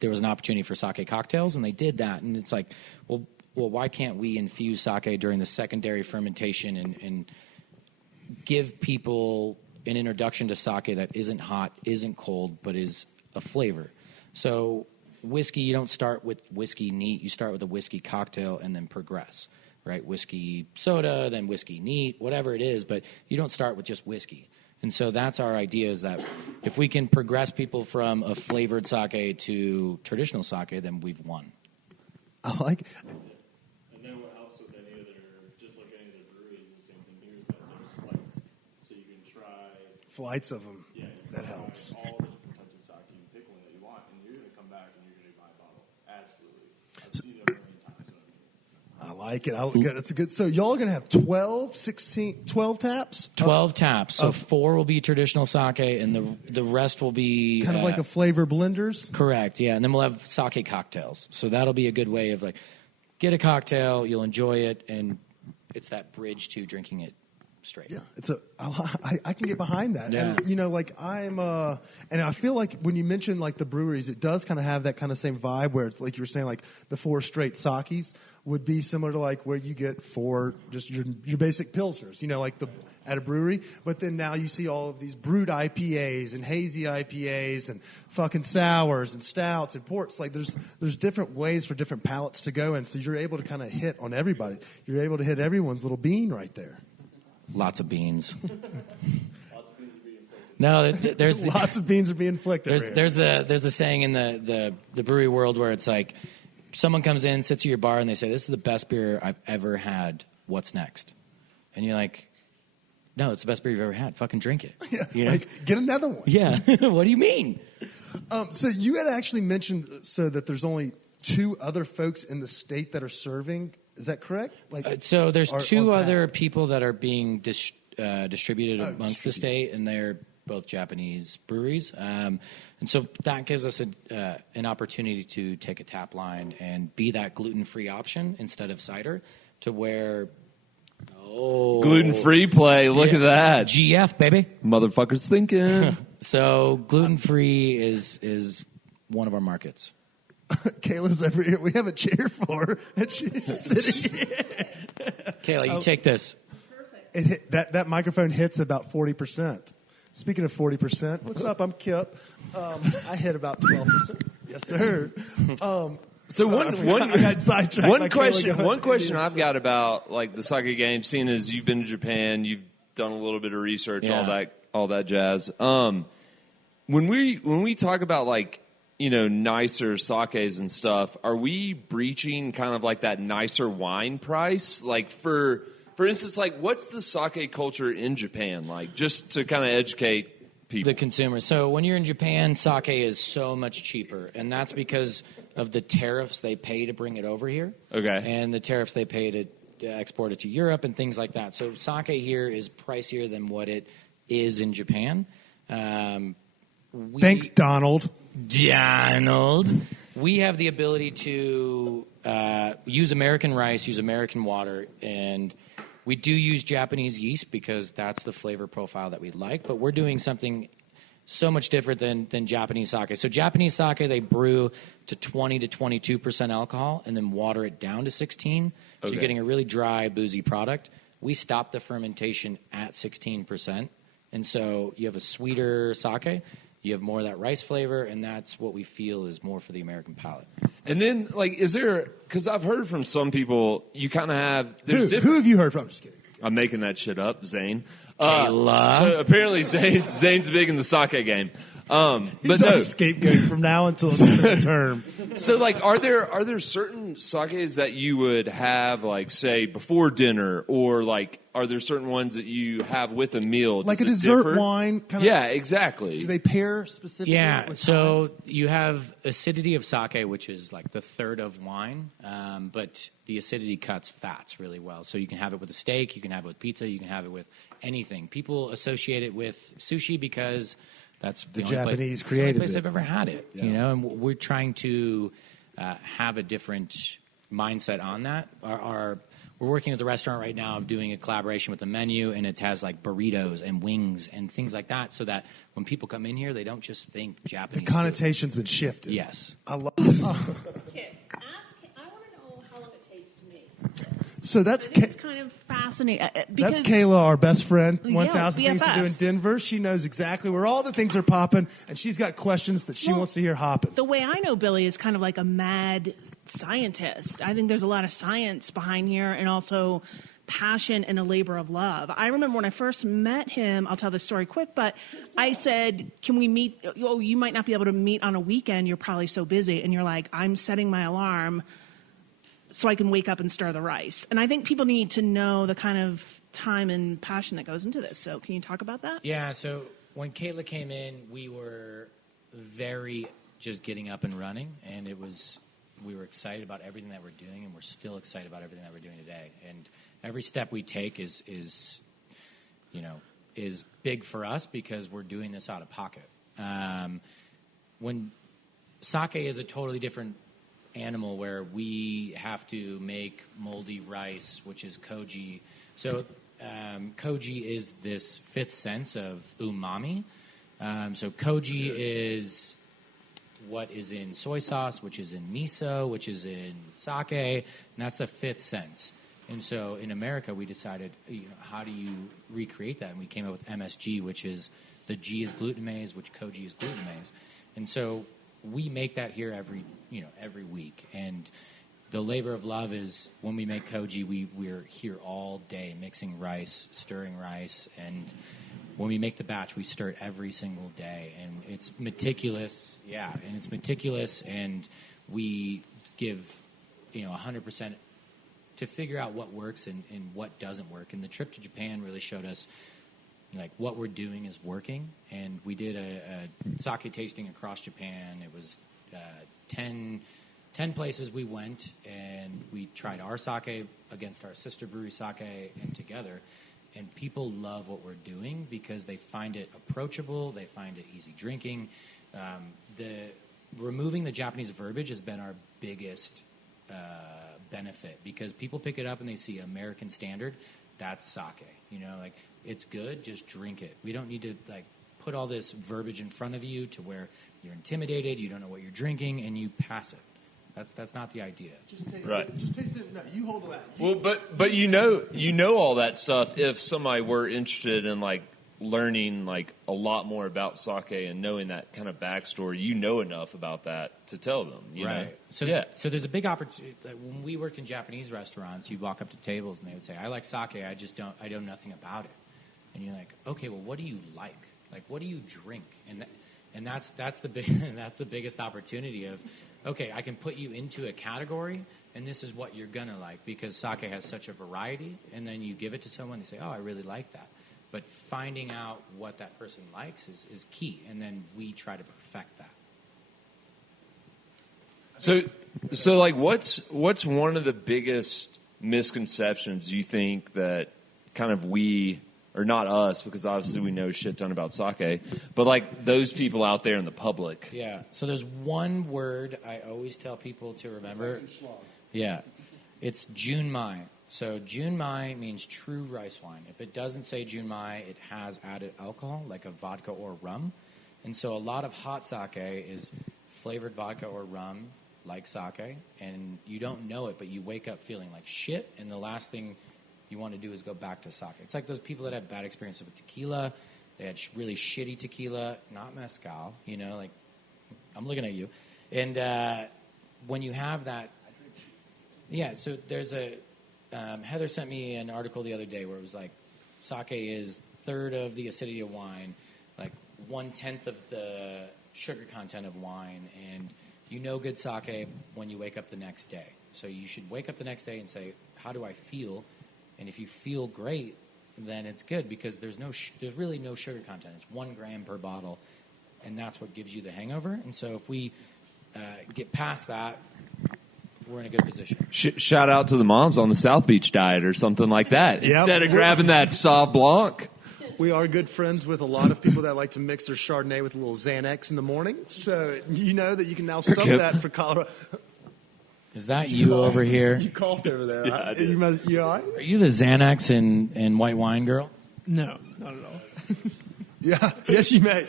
there was an opportunity for sake cocktails, and they did that. And it's like, well, why can't we infuse sake during the secondary fermentation and give people an introduction to sake that isn't hot, isn't cold, but is a flavor? So whiskey, you don't start with whiskey neat. You start with a whiskey cocktail and then progress, right? Whiskey soda, then whiskey neat, whatever it is, but you don't start with just whiskey. And so that's our idea, is that if we can progress people from a flavored sake to traditional sake, then we've won. I like it. And then what helps with any other, just like any other brewery, is the same thing here, is that there's flights. So you can try Flights of them. Yeah, That helps. all the different types of sake. You pick one that you want, and you're going to come back and you're going to buy a bottle. Absolutely. I've seen it a million times. I like it. That's a good. So y'all are going to have 12 taps? 12 taps. So 4 will be traditional sake, and the rest will be kind of like a flavor blenders? Correct, yeah. And then we'll have sake cocktails. So that'll be a good way of, like, get a cocktail, you'll enjoy it, and it's that bridge to drinking it straight. Yeah, I can get behind that. Yeah. And, like and I feel like when you mention like the breweries, it does kind of have that kind of same vibe where it's like you were saying, like the 4 straight sakes would be similar to like where you get 4 just your basic pilsners, like at a brewery. But then now you see all of these brewed IPAs and hazy IPAs and fucking sours and stouts and ports. Like there's different ways for different palates to go in. So you're able to kind of hit on everybody. You're able to hit everyone's little bean right there. Lots of beans. Lots of beans are being inflicted. No, there's lots of beans are being flicked. There's a saying in the brewery world where it's like, someone comes in, sits at your bar, and they say, "This is the best beer I've ever had. What's next?" And you're like, "No, it's the best beer you've ever had. Fucking drink it." Yeah, like, get another one. Yeah. What do you mean? So you had actually mentioned that there's only 2 other folks in the state that are serving. Is that correct? So there's 2 other people that are being distributed amongst the state, and they're both Japanese breweries. And so that gives us an opportunity to take a tap line and be that gluten-free option instead of cider, to where gluten-free play. Look at that. GF, baby. Motherfuckers thinking. So gluten-free is one of our markets. Kayla's over here. We have a chair for her, and she's sitting here. Kayla, you take this. Perfect. That microphone hits about 40%. Speaking of 40%, what's up? I'm Kip. I hit about 12%. Yes, sir. So one question I've got about like the sake game, seeing as you've been to Japan, you've done a little bit of research, all that jazz. When we talk about like, nicer sakes and stuff, are we breaching kind of like that nicer wine price? Like for instance, like what's the sake culture in Japan like? Just to kind of educate people. The consumers. So when you're in Japan, sake is so much cheaper, and that's because of the tariffs they pay to bring it over here. Okay. And the tariffs they pay to export it to Europe and things like that. So sake here is pricier than what it is in Japan. Thanks, Donald. We have the ability to use American rice, use American water, and we do use Japanese yeast because that's the flavor profile that we like. But we're doing something so much different than Japanese sake. So Japanese sake, they brew to 20 to 22% alcohol and then water it down to 16. So you're getting a really dry, boozy product. We stop the fermentation at 16%. And so you have a sweeter sake. You have more of that rice flavor, and that's what we feel is more for the American palate. And then, like, is there – because I've heard from some people, you kind of have – Who have you heard from? Just kidding. I'm making that shit up, Zane. Kayla. So apparently Zane's big in the sake game. He's a scapegoat from now until the end of the term. So, like, are there certain sakes that you would have, like, say, before dinner, or like, are there certain ones that you have with a meal? Like a dessert wine kind of? Yeah, exactly. Do they pair specifically? Yeah, with so times? you have acidity of sake, which is like the third of wine, but the acidity cuts fats really well. So you can have it with a steak, you can have it with pizza, you can have it with anything. People associate it with sushi because that's the only Japanese place, created place it. I've ever had it. Yeah. And we're trying to have a different mindset on that. we're working with the restaurant right now of doing a collaboration with the menu, and it has like burritos and wings and things like that, so that when people come in here, they don't just think Japanese. The connotation's been shifted. Yes. I love. Kit, I want to know how long it takes to make. So that's I think it's kind of fascinating. Because that's Kayla, our best friend. Yeah, 1,000 things to do in BFFs. Denver. She knows exactly where all the things are popping, and she's got questions that she wants to hear hopping. the way I know Billy is kind of like a mad scientist. I think there's a lot of science behind here, and also passion and a labor of love. I remember when I first met him, I'll tell this story quick, but I said, can we meet? Oh, you might not be able to meet on a weekend. You're probably so busy. And you're like, I'm setting my alarm so I can wake up and stir the rice. And I think people need to know the kind of time and passion that goes into this. So can you talk about that? Yeah, so when Kayla came in, we were very just getting up and running, and we were excited about everything that we're doing, and we're still excited about everything that we're doing today. And every step we take is big for us because we're doing this out of pocket. When sake is a totally different animal where we have to make moldy rice, which is koji. So koji is this fifth sense of umami. So koji is what is in soy sauce, which is in miso, which is in sake, and that's the fifth sense. And so in America, we decided, how do you recreate that? And we came up with MSG, which is the G is glutamase, which koji is glutamase. And so we make that here every week. And the labor of love is when we make koji, we're here all day mixing rice, stirring rice, and when we make the batch, we stir it every single day. And it's meticulous, and we give 100% to figure out what works and what doesn't work. And the trip to Japan really showed us like what we're doing is working. And we did a sake tasting across Japan. It was 10 places we went, and we tried our sake against our sister brewery sake and together. And people love what we're doing because they find it approachable, they find it easy drinking. Removing the Japanese verbiage has been our biggest benefit because people pick it up and they see American standard. That's sake. It's good, just drink it. We don't need to put all this verbiage in front of you to where you're intimidated, you don't know what you're drinking, and you pass it. That's not the idea. Just taste Right. it. Just taste it. No, you hold that. Well, but you know all that stuff. If somebody were interested in learning a lot more about sake and knowing that kind of backstory, you know enough about that to tell them. You know? So yeah. So there's a big opportunity. When we worked in Japanese restaurants, you'd walk up to tables and they would say, "I like sake. I know nothing about it." And you're like, "Okay, well, what do you like? What do you drink?" And that's the biggest opportunity of, okay, I can put you into a category, and this is what you're gonna like because sake has such a variety. And then you give it to someone, they say, "Oh, I really like that." But finding out what that person likes is key, and then we try to perfect that. So what's one of the biggest misconceptions you think that kind of we, or not us, because obviously we know a shit ton about sake, but those people out there in the public? Yeah. So there's one word I always tell people to remember. Yeah. It's junmai. So junmai means true rice wine. If it doesn't say junmai, it has added alcohol, like a vodka or rum. And so a lot of hot sake is flavored vodka or rum, like sake, and you don't know it, but you wake up feeling like shit, and the last thing you want to do is go back to sake. It's like those people that have bad experiences with tequila. They had really shitty tequila, not mezcal, I'm looking at you. And when you have that, yeah, so there's Heather sent me an article the other day where it was sake is third of the acidity of wine, 1/10 of the sugar content of wine, and good sake when you wake up the next day. So you should wake up the next day and say, how do I feel? And if you feel great, then it's good because there's really no sugar content. It's 1 gram per bottle, and that's what gives you the hangover. And so if we get past that, we're in a good position. Shout out to the moms on the South Beach diet or something like that. Yep. Instead of grabbing that Sauv Blanc. We are good friends with a lot of people that like to mix their Chardonnay with a little Xanax in the morning. So you know that you can now sub that for Colorado. Is that you over here? You coughed over there. Yeah, I did. You all right? Are you the Xanax and white wine girl? No, not at all. Yeah. Yes, you may.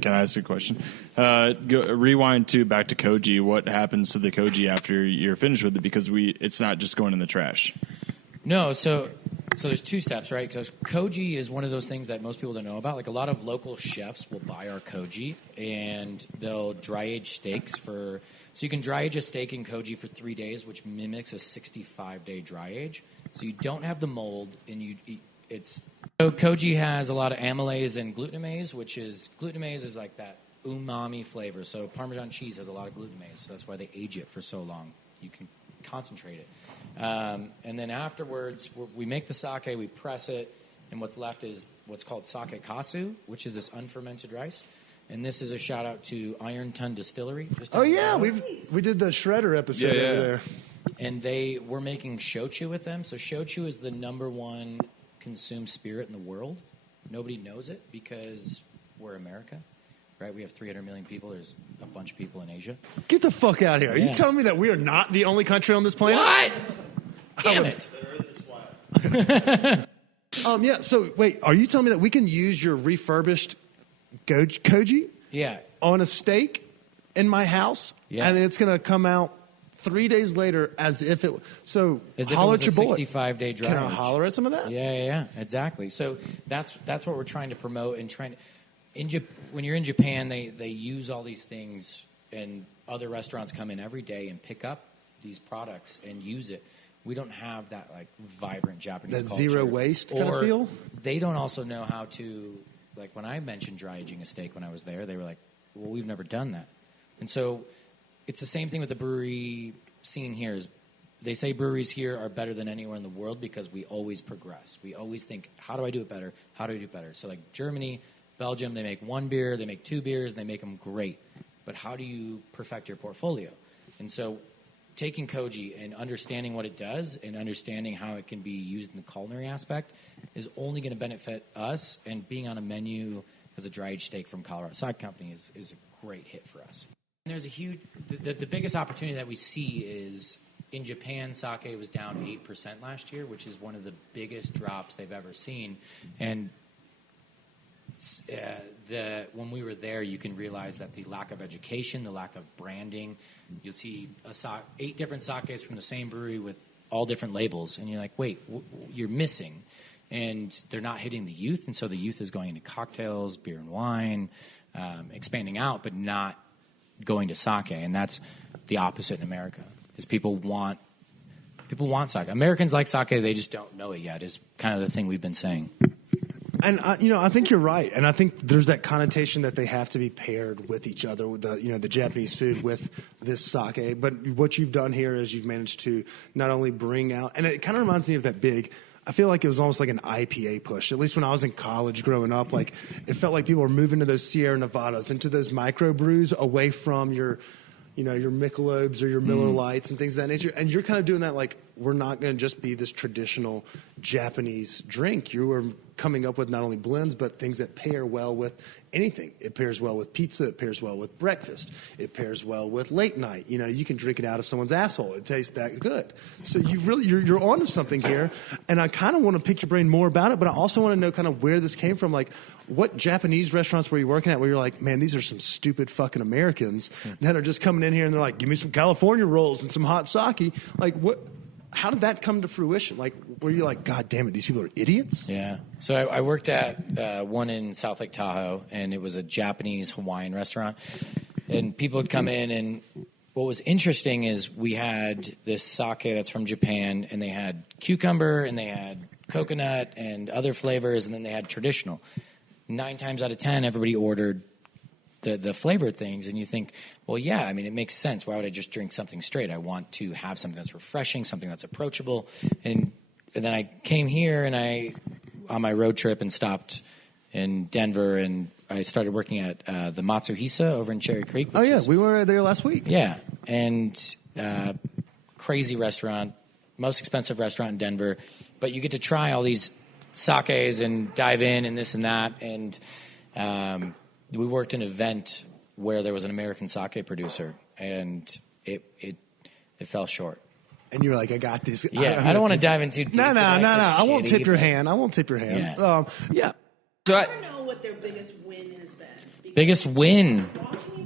Can I ask a question? Rewind back to koji. What happens to the koji after you're finished with it? Because it's not just going in the trash. No, so there's two steps, right? So koji is one of those things that most people don't know about. Like a lot of local chefs will buy our koji and they'll dry age steaks so you can dry age a steak in koji for 3 days, which mimics a 65-day dry age. So you don't have the mold, and so koji has a lot of amylase and glutamase, glutamase is like that umami flavor. So Parmesan cheese has a lot of glutamase, so that's why they age it for so long. You can concentrate it. And then afterwards, we make the sake, we press it, and what's left is what's called sake kasu, which is this unfermented rice. And this is a shout out to Iron Ton Distillery. Oh yeah, we did the Shredder episode over there. And we're making shochu with them. So shochu is the #1 consumed spirit in the world. Nobody knows it because we're America, right? We have 300 million people. There's a bunch of people in Asia. Get the fuck out of here! Are you telling me that we are not the only country on this planet? What? Damn it! Yeah. So wait, are you telling me that we can use your refurbished koji? Yeah. On a steak in my house, and then it's going to come out 3 days later as if it. So as if holler it was at your a boy. 65-day dry Can I age. holler at some of that? Yeah, exactly. So that's what we're trying to promote and when you're in Japan, they use all these things, and other restaurants come in every day and pick up these products and use it. We don't have that like vibrant Japanese that culture. zero waste kind of feel. They don't also know how to, like when I mentioned dry aging a steak when I was there, they were like, well, we've never done that. And so it's the same thing with the brewery scene here. Is they say breweries here are better than anywhere in the world because we always progress. We always think, how do I do it better? How do I do it better? So like Germany, Belgium, they make 1 beer, they make 2 beers, and they make them great. But how do you perfect your portfolio? And so taking koji and understanding what it does and understanding how it can be used in the culinary aspect is only going to benefit us, and being on a menu as a dry aged steak from Colorado Sake Company is a great hit for us. And there's a huge the biggest opportunity that we see is in Japan, sake was down 8% last year, which is one of the biggest drops they've ever seen. And when we were there, you can realize that the lack of education, the lack of branding, you'll see 8 different sakes from the same brewery with all different labels, and you're like, wait, you're missing. And they're not hitting the youth, and so the youth is going into cocktails, beer and wine, expanding out, but not going to sake. And that's the opposite in America, is people want sake. Americans like sake, they just don't know it yet, is kind of the thing we've been saying. And I think you're right, and I think there's that connotation that they have to be paired with each other, with the Japanese food with this sake. But what you've done here is you've managed to not only bring out, and it kind of reminds me of that big. I feel like it was almost like an IPA push. At least when I was in college growing up, like it felt like people were moving to those Sierra Nevadas, into those microbrews, away from your Michelobes or your Miller Lights and things of that nature. And you're kind of doing that like, we're not going to just be this traditional Japanese drink. You are coming up with not only blends, but things that pair well with anything. It pairs well with pizza. It pairs well with breakfast. It pairs well with late night. You can drink it out of someone's asshole. It tastes that good. So you're onto something here. And I kind of want to pick your brain more about it, but I also want to know kind of where this came from. Like, what Japanese restaurants were you working at where you're like, man, these are some stupid fucking Americans that are just coming in here and they're like, give me some California rolls and some hot sake. Like, what? How did that come to fruition? Like, were you like, God damn it, these people are idiots? Yeah. So I worked at one in South Lake Tahoe, and it was a Japanese Hawaiian restaurant. And people would come in, and what was interesting is we had this sake that's from Japan, and they had cucumber, and they had coconut, and other flavors, and then they had traditional. 9 times out of 10, everybody ordered the flavored things, and you think, well, yeah, I mean, it makes sense. Why would I just drink something straight? I want to have something that's refreshing, something that's approachable. And then I came here, and on my road trip, and stopped in Denver, and I started working at the Matsuhisa over in Cherry Creek. We were there last week. Yeah, and crazy restaurant, most expensive restaurant in Denver, but you get to try all these sakes and dive in and this and that, and we worked an event where there was an American sake producer, and it it fell short. And you were like, I got this. Yeah, I don't want to dive into too deep. No. I won't shitty, tip your but- hand. I won't tip your hand. Yeah. Yeah. So I don't know what their biggest win has been. Biggest win. Watching